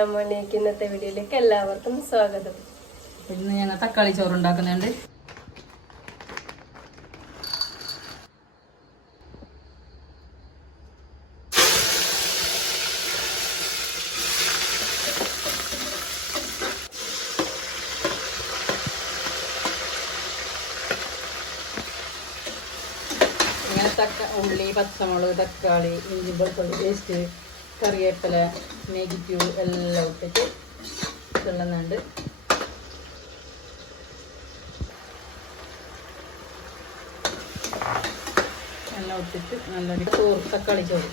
അസ്സലാമലൈക്കും. ഇന്നത്തെ വീഡിയോയിലേക്ക് എല്ലാവർക്കും സ്വാഗതം. ഇന്ന് ഞങ്ങൾ തക്കാളി ചോറ് ഉണ്ടാക്കുന്നുണ്ട്. ഉള്ളി, പച്ചമുളക്, തക്കാളി, ഇഞ്ചി, വെളുത്തുള്ളി പേസ്റ്റ്, കറിവേപ്പില, മാഗി ക്യൂബ് എല്ലാം ഇട്ടിട്ട് തിള്ളുന്നുണ്ട്. എല്ലാം ഇട്ടിട്ട് നല്ലൊരു ചോറ്, തക്കാളി ചോറ്.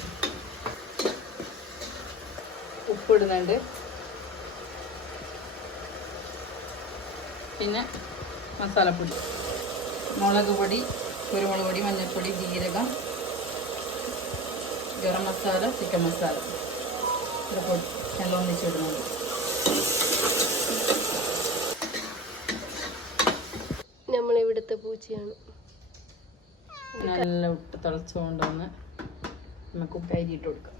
ഉപ്പിടുന്നുണ്ട്. പിന്നെ മസാലപ്പൊടി, മുളക് പൊടി, കുരുമുളക് പൊടി, മഞ്ഞൾപ്പൊടി, ജീരകം, ഗരം മസാല, ചിക്കൻ മസാല പൊടി എല്ലാം ഒന്നിച്ചിടുന്നുണ്ട്. നമ്മളിവിടുത്തെ പൂച്ചയാണ്. നല്ല ഇട്ട് തിളച്ചുകൊണ്ടുവന്ന് നമുക്ക് കരിയിട്ട് കൊടുക്കാം.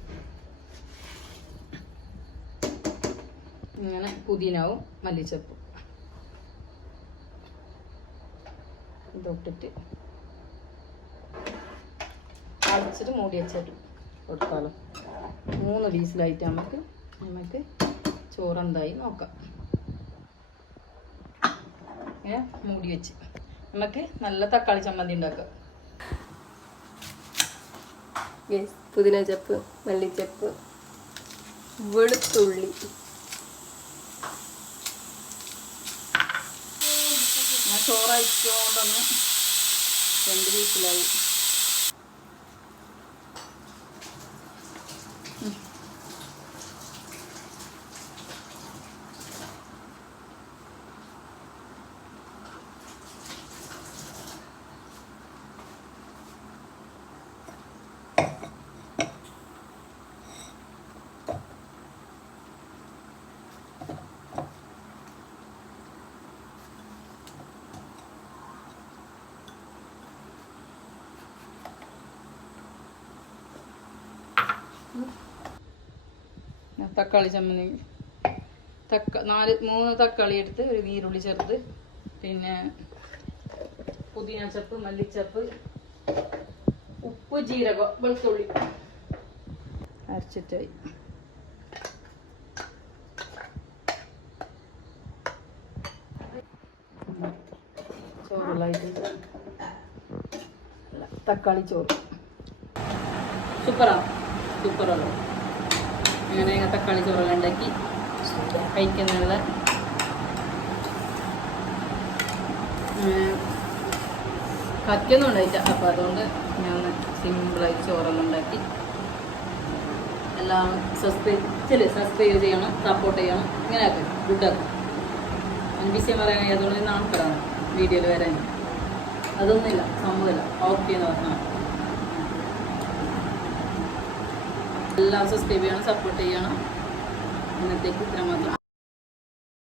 ഇങ്ങനെ പുതിനാവും മല്ലിച്ചപ്പും ഇതൊട്ടിട്ട് അടച്ചിട്ട് മൂടി വെച്ചിട്ട് കൊടുത്താലോ. 3 വീസിലായിട്ട് നമുക്ക് ചോറെന്തായി നോക്കാം. ഇങ്ങനെ മൂടി വെച്ച് നമുക്ക് നല്ല തക്കാളി ചമ്മന്തി ഉണ്ടാക്കാം. പുതിന ചപ്പ്, മല്ലിച്ചപ്പ്, വെളുത്തുള്ളി, ചോറയച്ചുകൊണ്ടൊന്ന് 2 വീസിലായി. തക്കാളി ചമ്മന്തി 3 തക്കാളി എടുത്ത് ഒരു നീരുള്ളി ചേർത്ത്, പിന്നെ പുതിന ചപ്പ്, മല്ലിച്ചപ്പ്, ഉപ്പ്, ജീരകം, വെളുത്തുള്ളി അരച്ചിട്ടായി. ചോറുള്ളായിട്ട് തക്കാളി ചോറ് സൂപ്പറാണ്. അങ്ങനെ തക്കാളി ചോറെല്ലാം ഉണ്ടാക്കി കഴിക്കുന്നുള്ള കത്തിയൊന്നും ഉണ്ടായില്ല. അപ്പോൾ അതുകൊണ്ട് ഞാൻ സിമ്പിളായി ചോറെല്ലാം ഉണ്ടാക്കി. എല്ലാം സബ്സ്ക്രൈബ് ചെയ്യണം, സപ്പോർട്ട് ചെയ്യണം. ഇങ്ങനെയൊക്കെ ഗുഡാക്കും. അൻപിസ്യം പറയാൻ അതുകൊണ്ട് നാണപ്പെടാണ് വീഡിയോയിൽ വരാൻ. അതൊന്നുമില്ല, സംഭവമില്ല. ഓക്കെ എന്ന് പറഞ്ഞാൽ എല്ലാം സബ്സ്ക്രൈബ് ചെയ്യണം, സപ്പോർട്ട് ചെയ്യണം. ഇന്നത്തേക്ക് ഇത്ര മാത്രം.